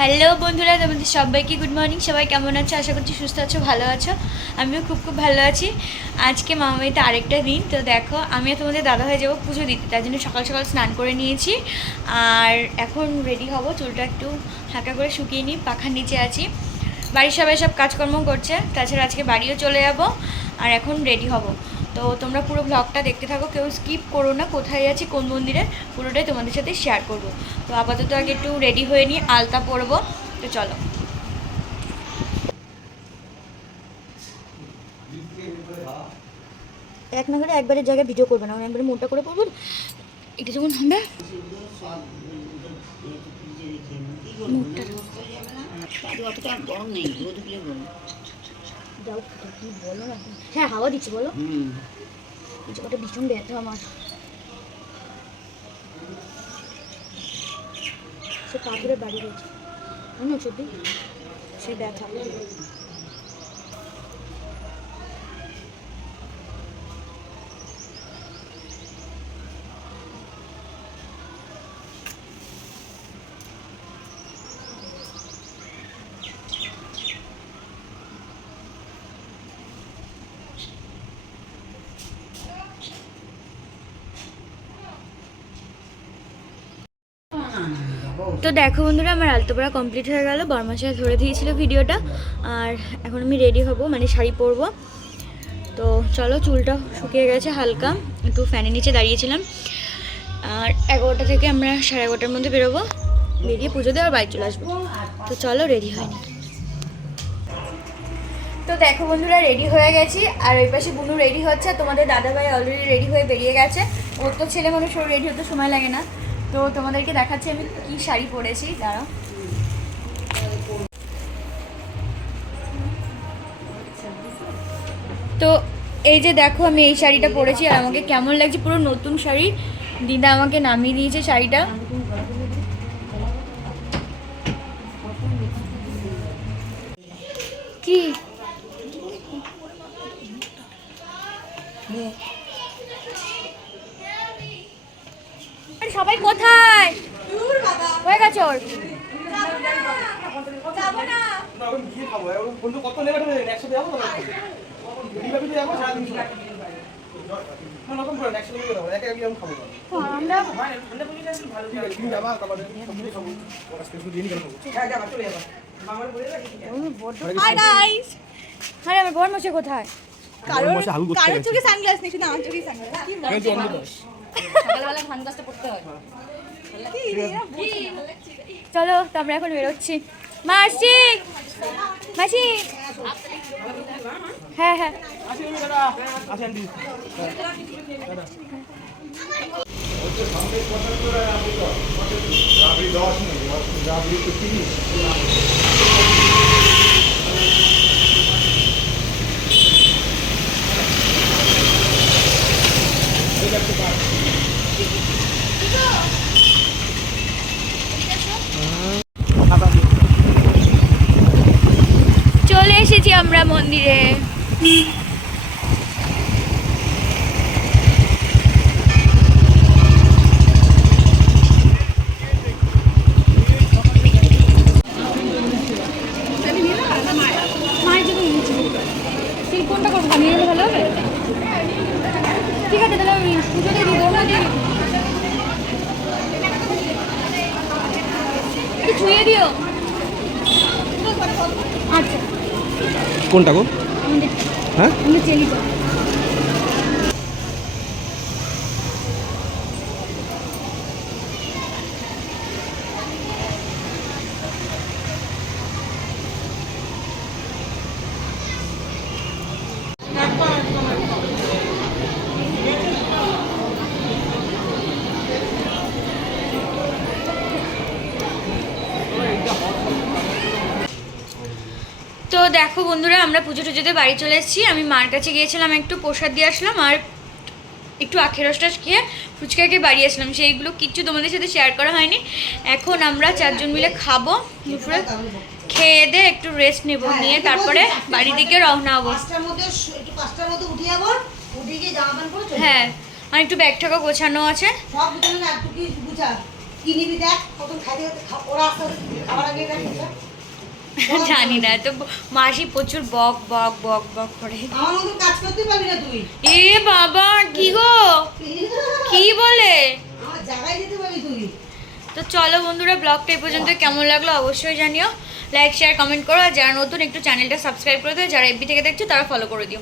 Hello বন্ধুরা, তোমাদের সবাইকে গুড মর্নিং। সবাই কেমন আছো? আশা করছি সুস্থ আছো, ভালো আছো। আমিও খুব খুব ভালো আছি। আজকে মামাবাড়িতে আরেকটা দিন। তো দেখো, আমিও তোমাদের দাদা হয়ে যাবো পুজো দিতে, তার জন্য সকাল সকাল স্নান করে নিয়েছি। আর এখন রেডি হব, চুলটা একটু হালকা করে শুকিয়ে নিই, পাখার নিচে আছি। বাড়ির সবাই সব কাজকর্ম করছে, তাছাড়া আজকে বাড়িও চলে যাব। আর এখন রেডি হব। তো তোমরা পুরো ব্লগটা দেখতে থাকো, কেউ স্কিপ করো না। কোথায় আছি, কোন মন্দিরে, পুরোটাই তোমাদের সাথে শেয়ার করব। তো আপাতত আগে একটু রেডি হয়ে নিয়ে আলতা পরবো। তো চলো। এক নাগারে একবারের জায়গায় ভিডিও করবে না, আমি একবারে মোটা করে করবো। এটা যেমন হবে হ্যাঁ, হাওয়া দিচ্ছে বলো। ওটা ভীষণ ব্যথা আমার, সে পাথরে বাড়ি রয়েছে জানো সত্যি, সে ব্যথা। তো দেখো বন্ধুরা, আমার আলতো পড়া কমপ্লিট হয়ে গেল। বরমাশাই ধরে দিয়েছিল ভিডিওটা। আর এখন আমি রেডি হব, মানে শাড়ি পরবো। তো চলো, চুলটা শুকিয়ে গেছে হালকা, একটু ফ্যানের নিচে দাঁড়িয়েছিলাম। আর 11টা থেকে আমরা 11:30টার মধ্যে বেরোবো, বেরিয়ে পুজো দিয়ে আর বাড়ি চলে আসবো। তো চলো, রেডি হয়নি। তো দেখো বন্ধুরা, রেডি হয়ে গেছি। আর ওই পাশে বুনু রেডি হচ্ছে, তোমাদের দাদাভাই অলরেডি রেডি হয়ে বেরিয়ে গেছে। ওর তো ছেলে মানুষ, ওর রেডি হতে সময় লাগে না। তো তোমাদেরকে দেখাচ্ছি আমি কি শাড়ি পরেছি, দাঁড়াও। তো এই যে দেখো, আমি এই শাড়িটা পরেছি আর আমাকে কেমন লাগছে, পুরো নতুন শাড়ি। দিদা আমাকে নামিয়ে দিয়েছে শাড়িটা। কি সবাই কোথায় হয়ে গেছে ওর? আরে আমার বর মশাই কোথায়? কারোর চোখে সানগ্লাস নেই, শুধু আমার চোখে সানগ্লাস। সকালবেলা ধান গাছটা পড়তে হয়। চলো, তো আমরা এখন বেরোচ্ছি। মাসি, মাসি, হ্যাঁ হ্যাঁ। চলে এসেছি আমরা মন্দিরে। কোনটা করবো, নিয়ে গেলে ভালো হবে। ঠিক আছে, তাহলে আমি পুজো দিয়ে দিই, দৌড়া দিয়ে ছুঁয়ে দিও। আচ্ছা, কোনটা গো? হ্যাঁ, আমি চেলি যাও। তো দেখো বন্ধুরা, আমরা পুজো টুজোতে বাড়ি চলে এসেছি। আমি মার কাছে গিয়েছিলাম, একটু প্রসাদ দিয়ে আসলাম আর একটু আখের রসটা খেয়ে ফুচকাকে বাড়ি আসলাম। সেইগুলো কিচ্ছু তোমাদের সাথে শেয়ার করা হয়নি। এখন আমরা 4জন মিলে খাবো, দুপুরে খেয়ে দিয়ে একটু রেস্ট নেব, নিয়ে তারপরে বাড়ির দিকে রওনা হবো। হ্যাঁ, আর একটু ব্যাগ ঠাকা গোছানো আছে। জানি না তো মাসি প্রচুর বক বক বক বক করে। আমার মতো কাজ করতে পারবি না তুই। এ বাবা কি গো কি বলে? আমার জায়গায় যেতে পারবি তুই। তো চলো বন্ধুরা, ব্লগটা এই পর্যন্ত কেমন লাগলো অবশ্যই জানিও। লাইক শেয়ার কমেন্ট করো, আর যারা নতুন একটু চ্যানেলটা সাবস্ক্রাইব করে দিও, যারা এফবি থেকে দেখছো তারা ফলো করে দিও।